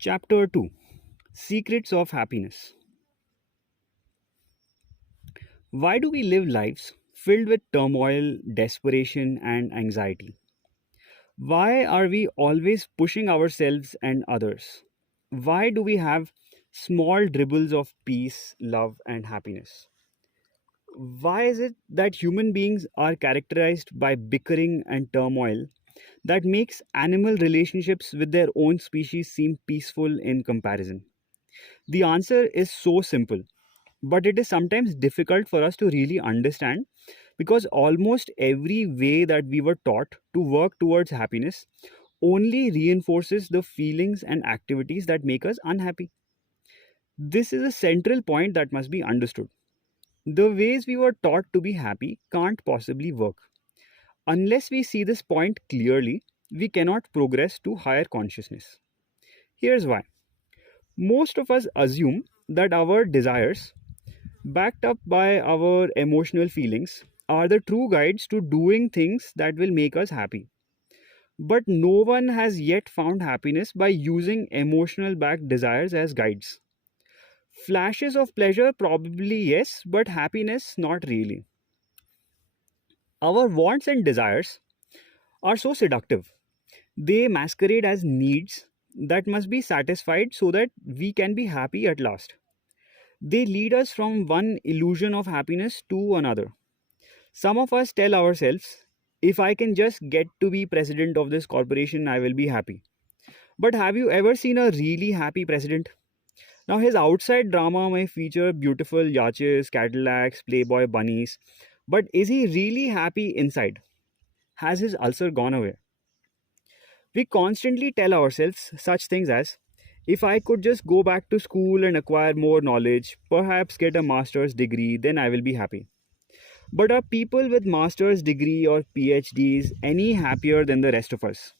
Chapter 2, Secrets of Happiness. Why do we live lives filled with turmoil, desperation, and anxiety? Why are we always pushing ourselves and others? Why do we have small dribbles of peace, love, and happiness? Why is it that human beings are characterized by bickering and turmoil that makes animal relationships with their own species seem peaceful in comparison? The answer is so simple, but it is sometimes difficult for us to really understand because almost every way that we were taught to work towards happiness only reinforces the feelings and activities that make us unhappy. This is a central point that must be understood. The ways we were taught to be happy can't possibly work. Unless we see this point clearly, we cannot progress to higher consciousness. Here's why. Most of us assume that our desires, backed up by our emotional feelings, are the true guides to doing things that will make us happy. But no one has yet found happiness by using emotional backed desires as guides. Flashes of pleasure, probably yes, but happiness, not really. Our wants and desires are so seductive. They masquerade as needs that must be satisfied so that we can be happy at last. They lead us from one illusion of happiness to another. Some of us tell ourselves, if I can just get to be president of this corporation, I will be happy. But have you ever seen a really happy president? Now, his outside drama may feature beautiful yachts, Cadillacs, Playboy bunnies, but is he really happy inside? Has his ulcer gone away? We constantly tell ourselves such things as, if I could just go back to school and acquire more knowledge, perhaps get a master's degree, then I will be happy. But are people with master's degree or PhDs any happier than the rest of us?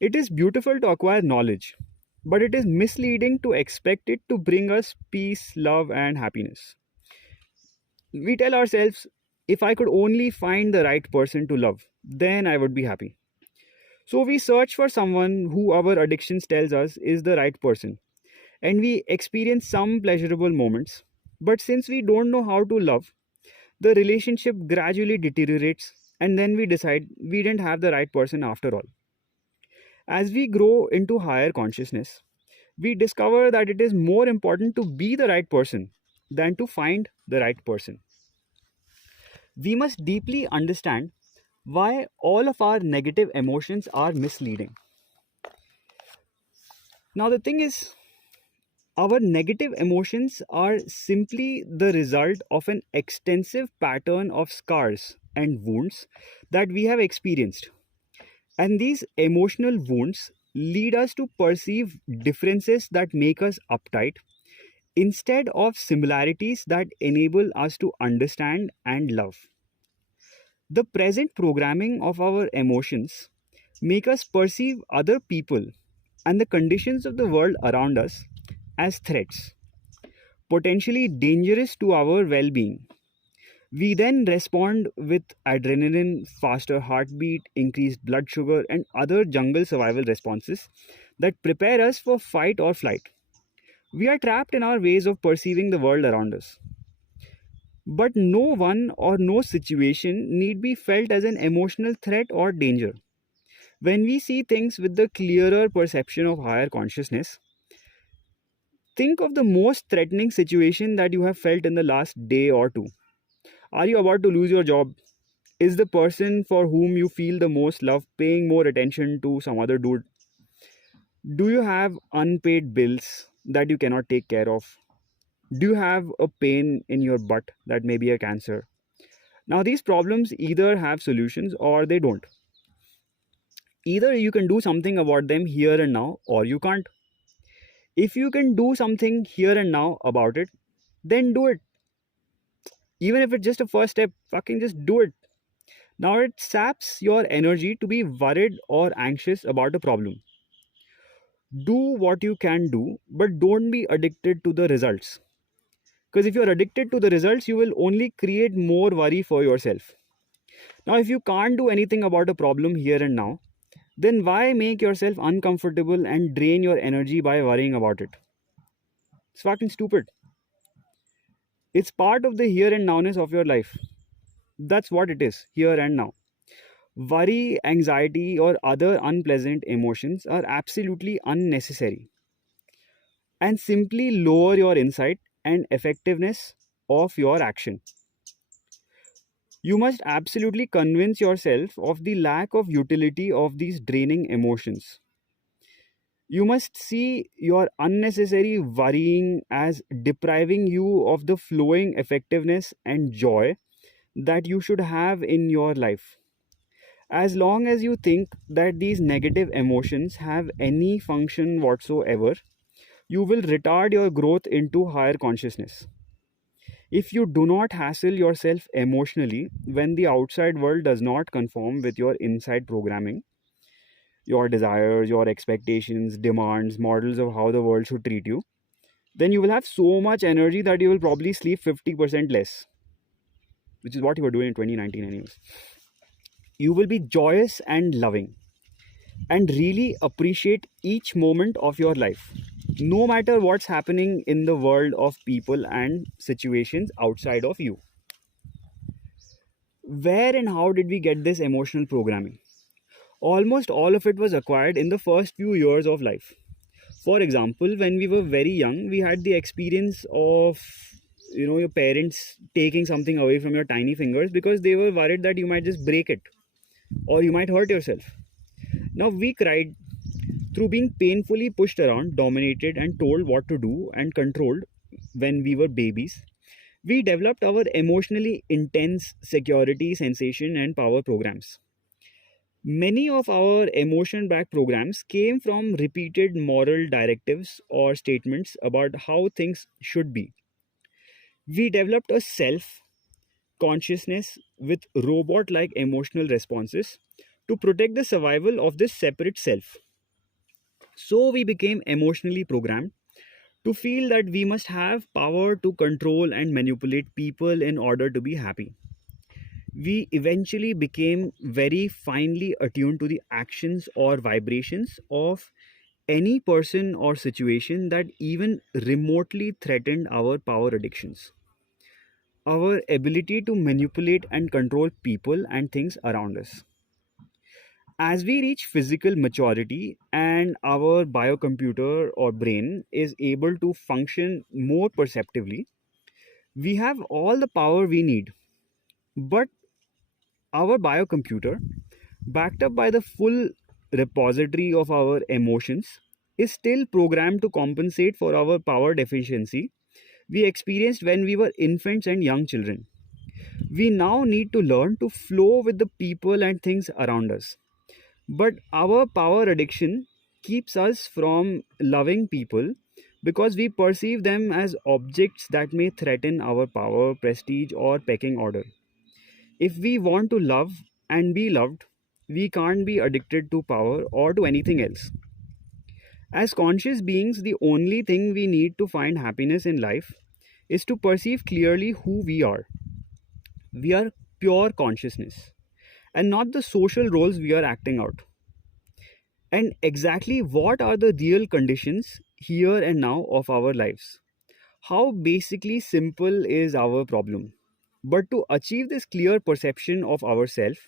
It is beautiful to acquire knowledge, but it is misleading to expect it to bring us peace, love, and happiness. We tell ourselves, if I could only find the right person to love, then I would be happy. So we search for someone who our addictions tells us is the right person, and we experience some pleasurable moments. But since we don't know how to love, the relationship gradually deteriorates, and then we decide we didn't have the right person after all. As we grow into higher consciousness, we discover that it is more important to be the right person than to find the right person. We must deeply understand why all of our negative emotions are misleading. Now, the thing is, our negative emotions are simply the result of an extensive pattern of scars and wounds that we have experienced. And these emotional wounds lead us to perceive differences that make us uptight instead of similarities that enable us to understand and love. The present programming of our emotions make us perceive other people and the conditions of the world around us as threats, potentially dangerous to our well being. We then respond with adrenaline, faster heartbeat, increased blood sugar, and other jungle survival responses that prepare us for fight or flight. We are trapped in our ways of perceiving the world around us. But no one or no situation need be felt as an emotional threat or danger. When we see things with the clearer perception of higher consciousness, think of the most threatening situation that you have felt in the last day or two. Are you about to lose your job? Is the person for whom you feel the most love paying more attention to some other dude? Do you have unpaid bills that you cannot take care of? Do you have a pain in your butt that may be a cancer? Now, these problems either have solutions or they don't. Either you can do something about them here and now, or you can't. If you can do something here and now about it, then do it. Even if it's just a first step, fucking just do it. Now, it saps your energy to be worried or anxious about a problem. Do what you can do, but don't be addicted to the results. Because if you're addicted to the results, you will only create more worry for yourself. Now, if you can't do anything about a problem here and now, then why make yourself uncomfortable and drain your energy by worrying about it? It's fucking stupid. It's part of the here and nowness of your life. That's what it is, here and now. Worry, anxiety, or other unpleasant emotions are absolutely unnecessary and simply lower your insight and effectiveness of your action. You must absolutely convince yourself of the lack of utility of these draining emotions. You must see your unnecessary worrying as depriving you of the flowing effectiveness and joy that you should have in your life. As long as you think that these negative emotions have any function whatsoever, you will retard your growth into higher consciousness. If you do not hassle yourself emotionally when the outside world does not conform with your inside programming, your desires, your expectations, demands, models of how the world should treat you, then you will have so much energy that you will probably sleep 50% less, which is what you were doing in 2019, anyways. You will be joyous and loving and really appreciate each moment of your life, no matter what's happening in the world of people and situations outside of you. Where and how did we get this emotional programming? Almost all of it was acquired in the first few years of life. For example, when we were very young, we had the experience of your parents taking something away from your tiny fingers because they were worried that you might just break it or you might hurt yourself. Now we cried through being painfully pushed around, dominated, and told what to do and controlled when we were babies. We developed our emotionally intense security, sensation, and power programs. Many of our emotion backed programs came from repeated moral directives or statements about how things should be. We developed a self consciousness with robot like emotional responses to protect the survival of this separate self. So we became emotionally programmed to feel that we must have power to control and manipulate people in order to be happy. We eventually became very finely attuned to the actions or vibrations of any person or situation that even remotely threatened our power addictions, our ability to manipulate and control people and things around us. As we reach physical maturity and our biocomputer or brain is able to function more perceptively, we have all the power we need. But our biocomputer, backed up by the full repository of our emotions, is still programmed to compensate for our power deficiency we experienced when we were infants and young children. We now need to learn to flow with the people and things around us. But our power addiction keeps us from loving people because we perceive them as objects that may threaten our power, prestige, or pecking order. If we want to love and be loved, we can't be addicted to power or to anything else. As conscious beings, the only thing we need to find happiness in life is to perceive clearly who we are. We are pure consciousness and not the social roles we are acting out. And exactly what are the real conditions here and now of our lives? How basically simple is our problem? But to achieve this clear perception of ourselves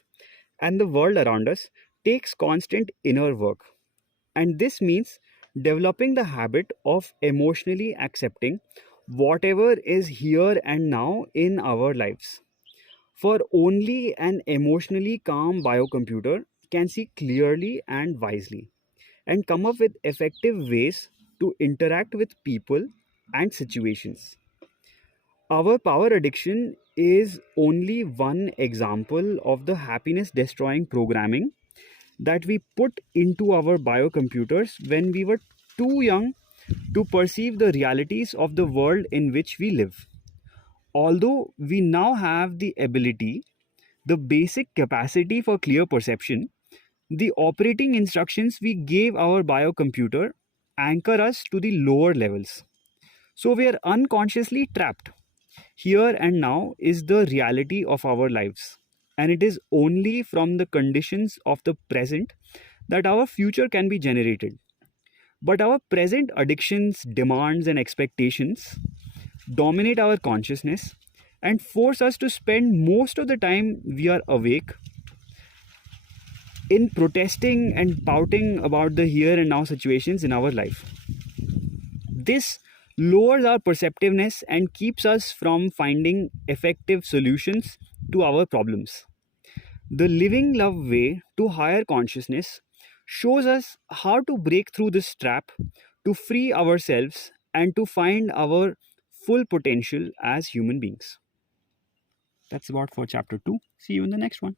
and the world around us takes constant inner work. And this means developing the habit of emotionally accepting whatever is here and now in our lives. For only an emotionally calm biocomputer can see clearly and wisely and come up with effective ways to interact with people and situations. Our power addiction is only one example of the happiness destroying programming that we put into our biocomputers when we were too young to perceive the realities of the world in which we live. Although we now have the ability, the basic capacity for clear perception, the operating instructions we gave our biocomputer anchor us to the lower levels. So we are unconsciously trapped. Here and now is the reality of our lives. And it is only from the conditions of the present that our future can be generated. But our present addictions, demands, and expectations dominate our consciousness and force us to spend most of the time we are awake in protesting and pouting about the here and now situations in our life. This lowers our perceptiveness and keeps us from finding effective solutions to our problems. The living love way to higher consciousness shows us how to break through this trap, to free ourselves, and to find our full potential as human beings. That's about for chapter 2. See you in the next one.